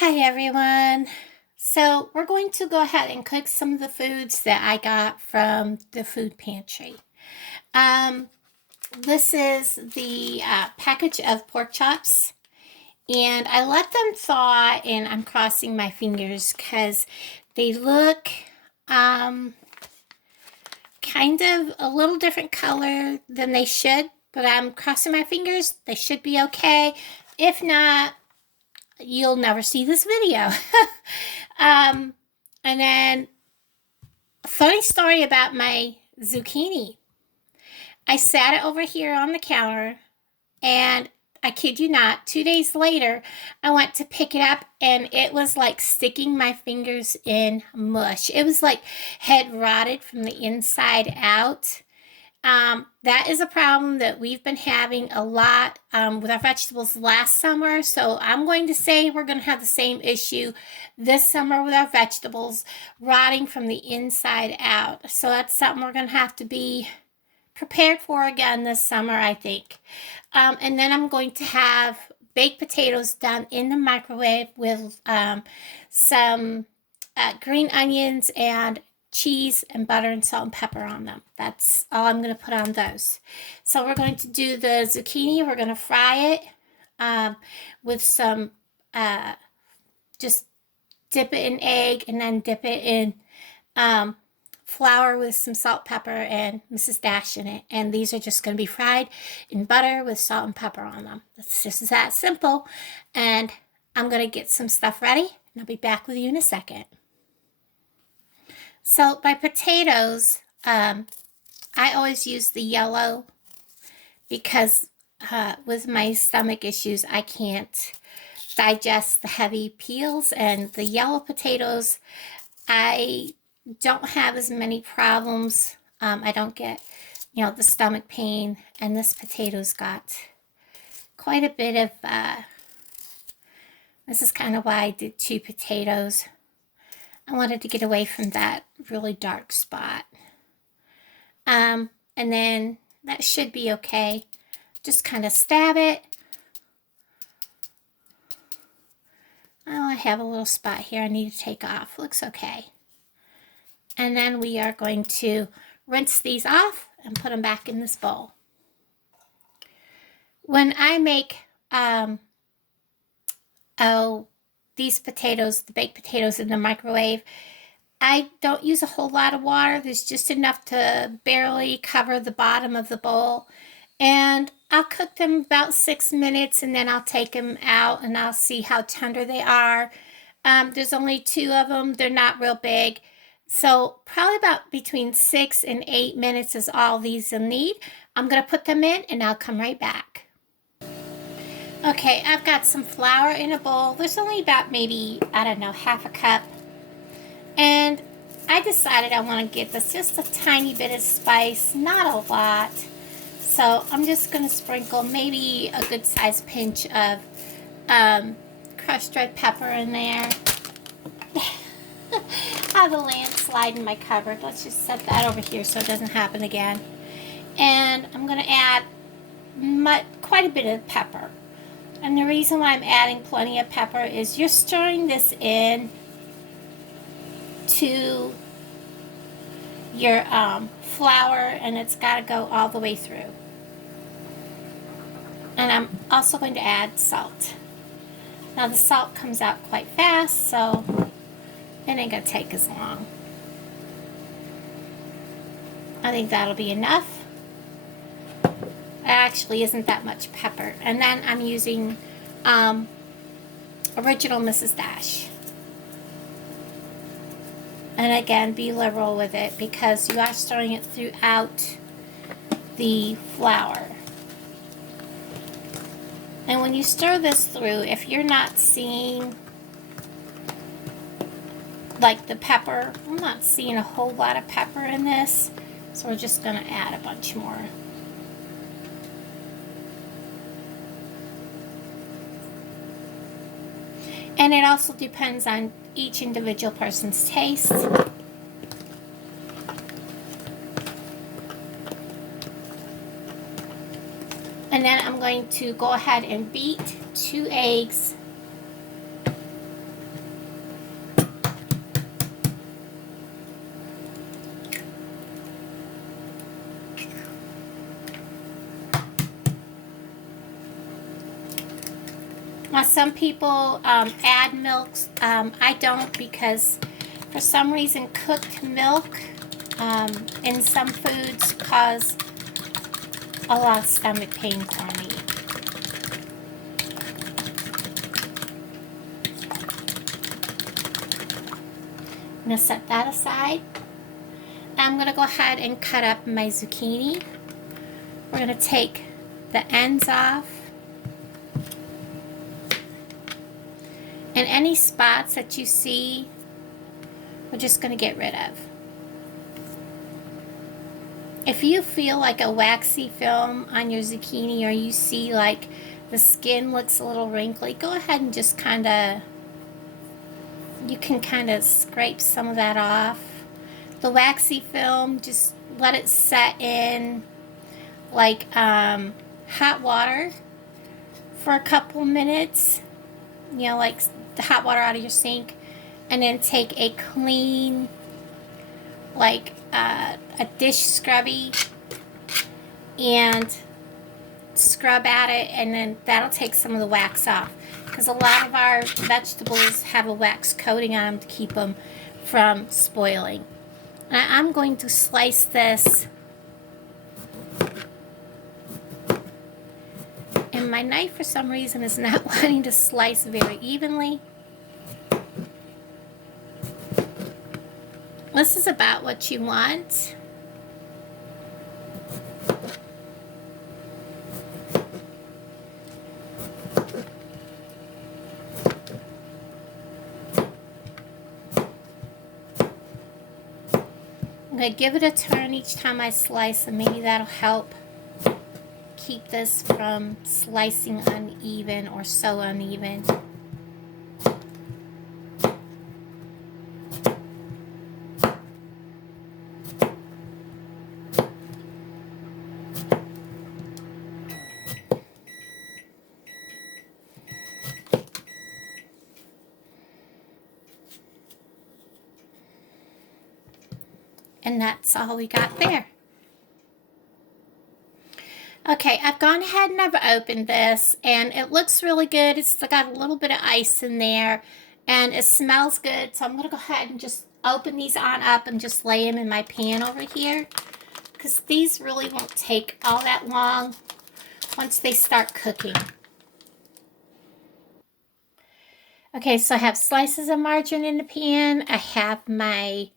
Hi everyone. So we're going to go ahead and cook some of the foods that I got from the food pantry. Um, this is the package of pork chops, and I let them thaw, and I'm crossing my fingers because they look um, kind of a little different color than they should, but I'm crossing my fingers. They should be okay. If not, you'll never see this video. um, and then, funny story about my zucchini. I sat it over here on the counter, and I kid you not, 2 days later, I went to pick it up, and it was like sticking my fingers in mush. It was like had rotted from the inside out. That is a problem that we've been having a lot with our vegetables last summer. So I'm going to say we're going to have the same issue this summer with our vegetables rotting from the inside out. So that's something we're going to have to be prepared for again this summer, I think. And then I'm going to have baked potatoes done in the microwave with some green onions and cheese and butter and salt and pepper on them. That's all I'm going to put on those. So we're going to do the zucchini. We're going to fry it with some, just dip it in egg and then dip it in flour with some salt, pepper, and Mrs. Dash in it. And these are just going to be fried in butter with salt and pepper on them. It's just that simple. And I'm going to get some stuff ready, and I'll be back with you in a second. So my potatoes, I always use the yellow because with my stomach issues, I can't digest the heavy peels, and the yellow potatoes, I don't have as many problems. I don't get, the stomach pain, and this potato's got quite a bit of, this is kind of why I did 2 potatoes. I wanted to get away from that really dark spot. And then that should be okay. Just kind of stab it. Oh, I have a little spot here I need to take off. Looks okay. And then we are going to rinse these off and put them back in this bowl. When I make these potatoes, the baked potatoes in the microwave, I don't use a whole lot of water. There's just enough to barely cover the bottom of the bowl. And I'll cook them about 6 minutes, and then I'll take them out and I'll see how tender they are. There's only 2 of them. They're not real big. So probably about between 6 and 8 minutes is all these will need. I'm going to put them in, and I'll come right back. Okay, I've got some flour in a bowl. There's only about maybe, I don't know, half a cup. And I decided I want to give this just a tiny bit of spice, not a lot. So I'm just going to sprinkle maybe a good sized pinch of crushed red pepper in there. I have a landslide in my cupboard. Let's just set that over here so it doesn't happen again. And I'm going to add quite a bit of pepper. And the reason why I'm adding plenty of pepper is you're stirring this in to your flour, and it's got to go all the way through. And I'm also going to add salt. Now the salt comes out quite fast, so it ain't going to take as long. I think that'll be enough. It actually isn't that much pepper. And then I'm using original Mrs. Dash. And again, be liberal with it because you are stirring it throughout the flour. And when you stir this through, if you're not seeing like the pepper, I'm not seeing a whole lot of pepper in this, so we're just going to add a bunch more. And it also depends on each individual person's taste. And then I'm going to go ahead and beat 2 eggs Now, some people add milk. I don't, because for some reason cooked milk in some foods cause a lot of stomach pain for me. I'm going to set that aside. I'm going to go ahead and cut up my zucchini. We're going to take the ends off. And any spots that you see, we're just going to get rid of. If you feel like a waxy film on your zucchini, or you see like the skin looks a little wrinkly, go ahead and just you can kind of scrape some of that off. The waxy film, just let it set in like hot water for a couple minutes, like the hot water out of your sink, and then take a clean, like a dish scrubby, and scrub at it, and then that'll take some of the wax off, because a lot of our vegetables have a wax coating on them to keep them from spoiling. And I'm going to slice this, and my knife for some reason is not wanting to slice very evenly. This is about what you want. I'm going to give it a turn each time I slice, and maybe that'll help keep this from slicing uneven or so uneven. And that's all we got there. Okay, I've gone ahead and I've opened this, and it looks really good. It's got a little bit of ice in there, and it smells good. So I'm going to go ahead and just open these on up and just lay them in my pan over here, because these really won't take all that long once they start cooking. Okay, so I have slices of margarine in the pan. I have my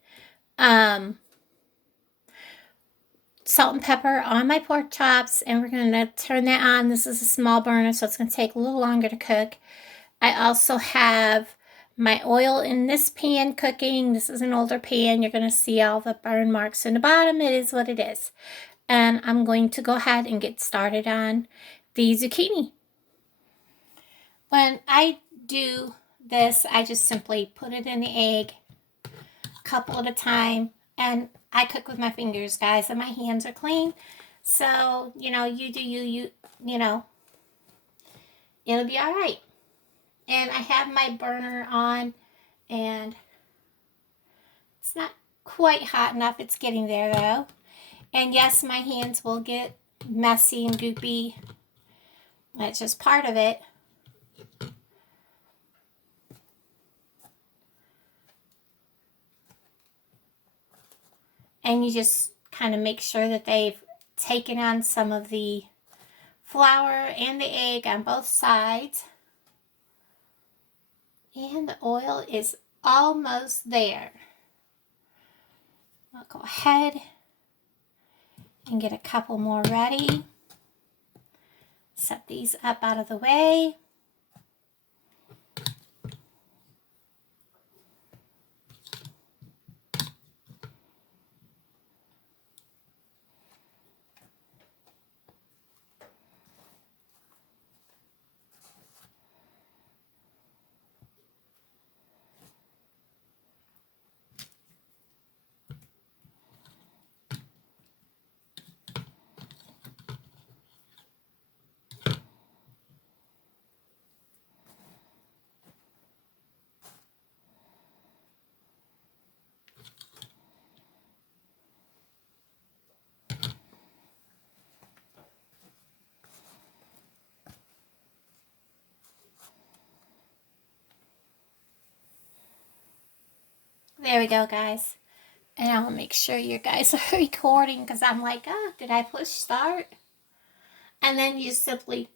salt and pepper on my pork chops, and we're going to turn that on. This is a small burner, so it's going to take a little longer to cook. I also have my oil in this pan cooking. This is an older pan. You're going to see all the burn marks in the bottom. It is what it is. And I'm going to go ahead and get started on the zucchini. When I do this, I just simply put it in the egg, a couple at a time, and I cook with my fingers, guys, and my hands are clean. So, you do you know, it'll be all right. And I have my burner on, and it's not quite hot enough. It's getting there, though. And yes, my hands will get messy and goopy. That's just part of it. And you just kind of make sure that they've taken on some of the flour and the egg on both sides. And the oil is almost there. I'll go ahead and get a couple more ready. Set these up out of the way. There we go, guys. And I'll make sure you guys are recording because I'm like, oh, did I push start? And then you simply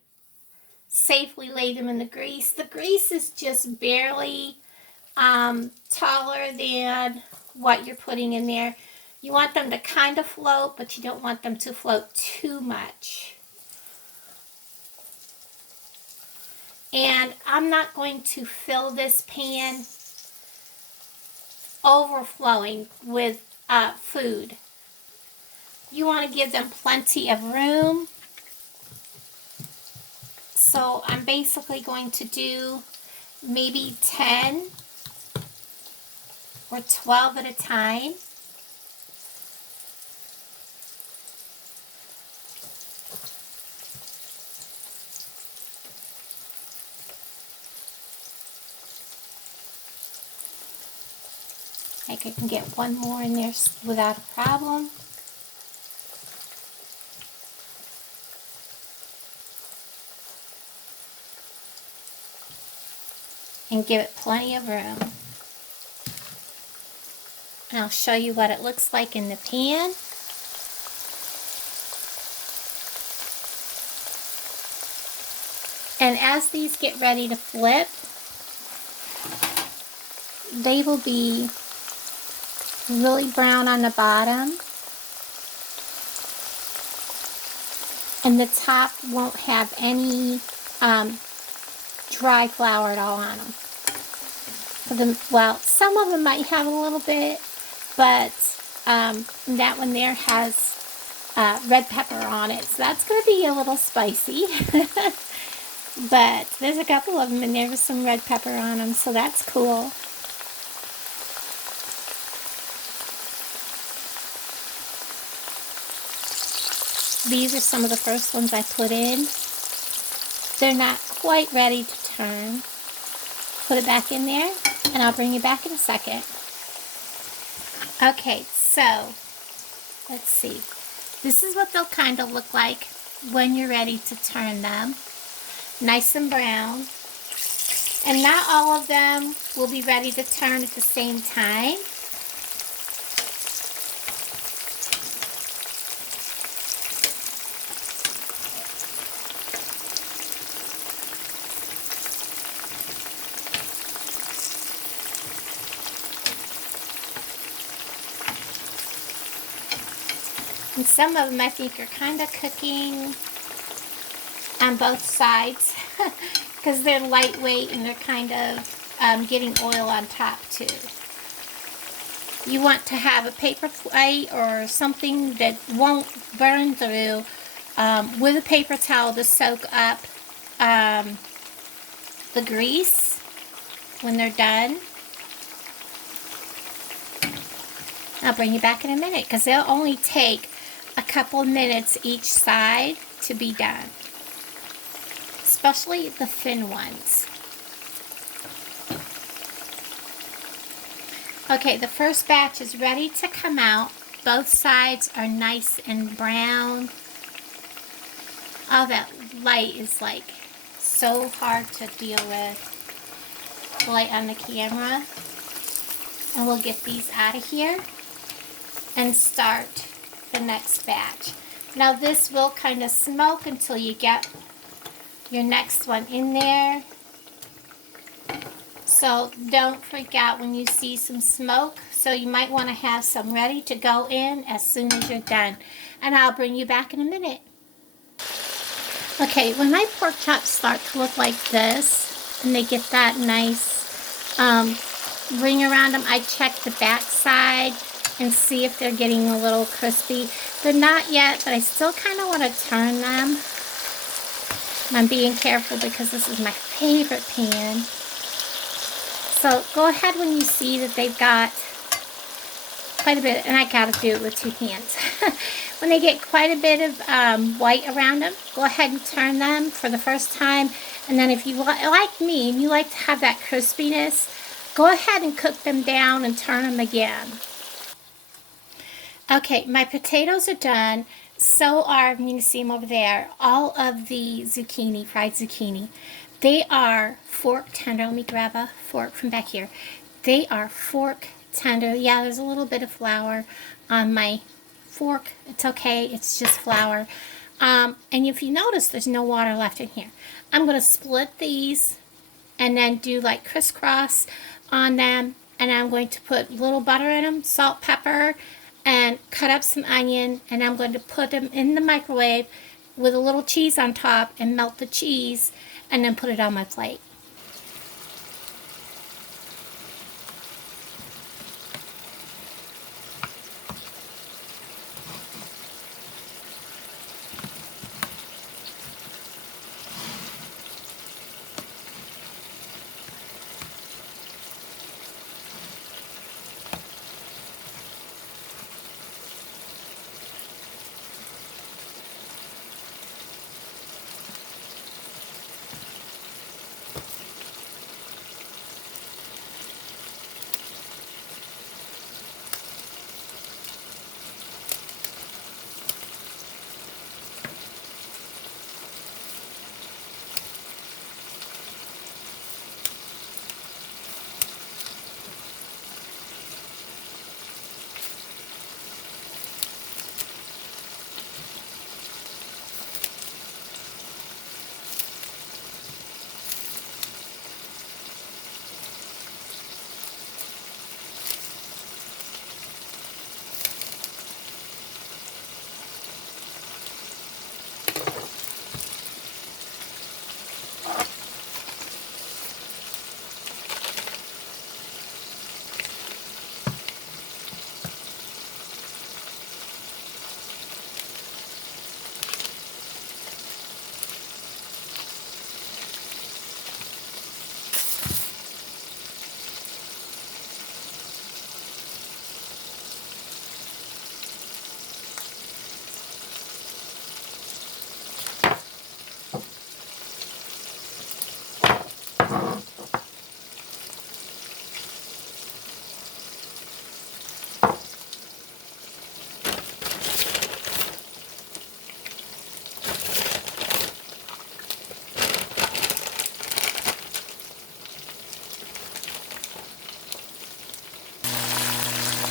safely lay them in the grease. The grease is just barely taller than what you're putting in there. You want them to kind of float, but you don't want them to float too much. And I'm not going to fill this pan overflowing with food. You want to give them plenty of room. So I'm basically going to do maybe 10 or 12 at a time. I can get one more in there without a problem. And give it plenty of room. And I'll show you what it looks like in the pan. And as these get ready to flip, they will be really brown on the bottom. And the top won't have any dry flour at all on them. Well, some of them might have a little bit, but that one there has red pepper on it, so that's going to be a little spicy. But there's a couple of them and there was some red pepper on them, so that's cool. These are some of the first ones I put in. They're not quite ready to turn. Put it back in there, and I'll bring you back in a second. Okay, so let's see. This is what they'll kind of look like when you're ready to turn them. Nice and brown. And not all of them will be ready to turn at the same time. And some of them I think are kind of cooking on both sides because they're lightweight and they're kind of getting oil on top too. You want to have a paper plate or something that won't burn through with a paper towel to soak up the grease when they're done. I'll bring you back in a minute because they'll only take a couple of minutes each side to be done, especially the thin ones. Okay, the first batch is ready to come out. Both sides are nice and brown. Oh, that light is like so hard to deal with, the light on the camera. And we'll get these out of here and start the next batch. Now this will kind of smoke until you get your next one in there. So don't freak out when you see some smoke. So you might want to have some ready to go in as soon as you're done. And I'll bring you back in a minute. Okay, when my pork chops start to look like this, and they get that nice ring around them, I check the back side and see if they're getting a little crispy. They're not yet, but I still kind of want to turn them. I'm being careful because this is my favorite pan. So go ahead when you see that they've got quite a bit, and I gotta do it with two hands. When they get quite a bit of white around them, go ahead and turn them for the first time. And then if you like me and you like to have that crispiness, go ahead and cook them down and turn them again. Okay, my potatoes are done. So are, you can see them over there, all of the zucchini, fried zucchini. They are fork tender. Let me grab a fork from back here. They are fork tender. Yeah, there's a little bit of flour on my fork. It's okay. It's just flour. And if you notice, there's no water left in here. I'm going to split these and then do like crisscross on them. And I'm going to put a little butter in them, salt, pepper, and cut up some onion. And I'm going to put them in the microwave with a little cheese on top and melt the cheese and then put it on my plate.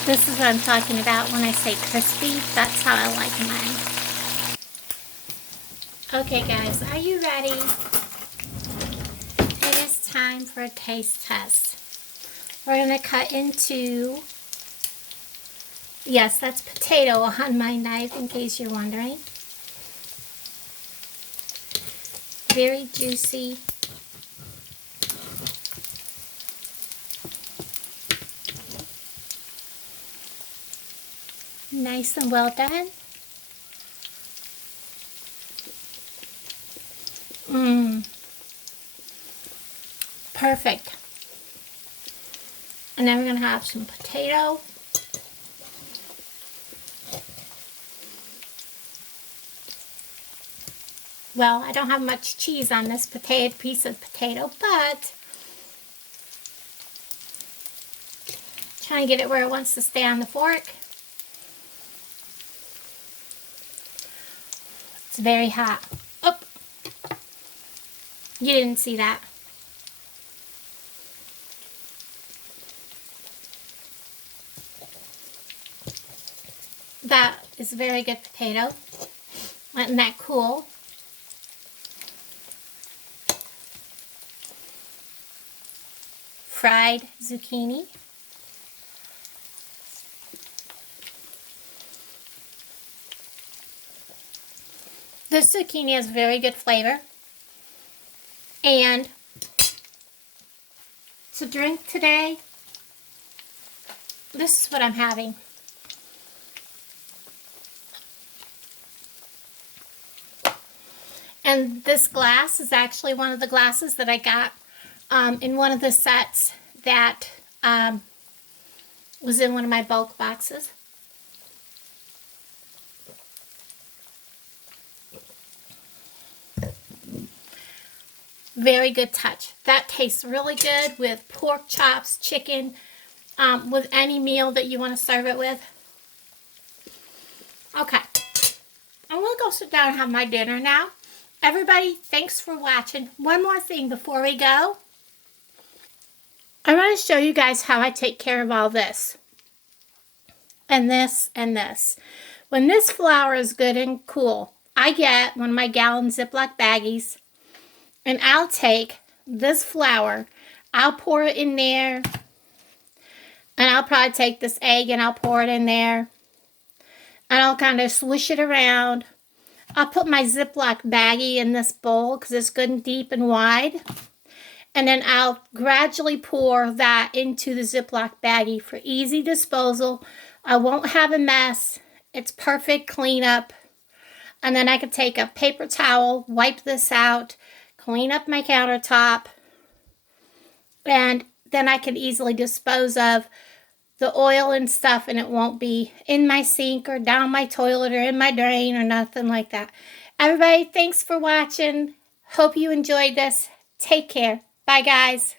This is what I'm talking about when I say crispy. That's how I like mine. Okay guys, are you ready? It is time for a taste test. We're going to cut into, yes, that's potato on my knife in case you're wondering. Very juicy. Nice and well done. Perfect. And then we're going to have some potato. Well, I don't have much cheese on this piece of potato, but trying to get it where it wants to stay on the fork. It's very hot. Oh, you didn't see that. That is a very good potato. Letting that cool. Fried zucchini. This zucchini has very good flavor. And to drink today, this is what I'm having. And this glass is actually one of the glasses that I got in one of the sets that was in one of my bulk boxes. Very good touch. That tastes really good with pork chops, chicken, with any meal that you want to serve it with. Okay, I'm going to go sit down and have my dinner now. Everybody, thanks for watching. One more thing before we go. I want to show you guys how I take care of all this. And this and this. When this flour is good and cool, I get one of my gallon Ziploc baggies, and I'll take this flour, I'll pour it in there, and I'll probably take this egg and I'll pour it in there, and I'll kind of swish it around. I'll put my Ziploc baggie in this bowl because it's good and deep and wide, and then I'll gradually pour that into the Ziploc baggie for easy disposal. I won't have a mess. It's perfect cleanup. And then I can take a paper towel, wipe this out, clean up my countertop, and then I can easily dispose of the oil and stuff, and it won't be in my sink or down my toilet or in my drain or nothing like that. Everybody, thanks for watching. Hope you enjoyed this. Take care. Bye, guys.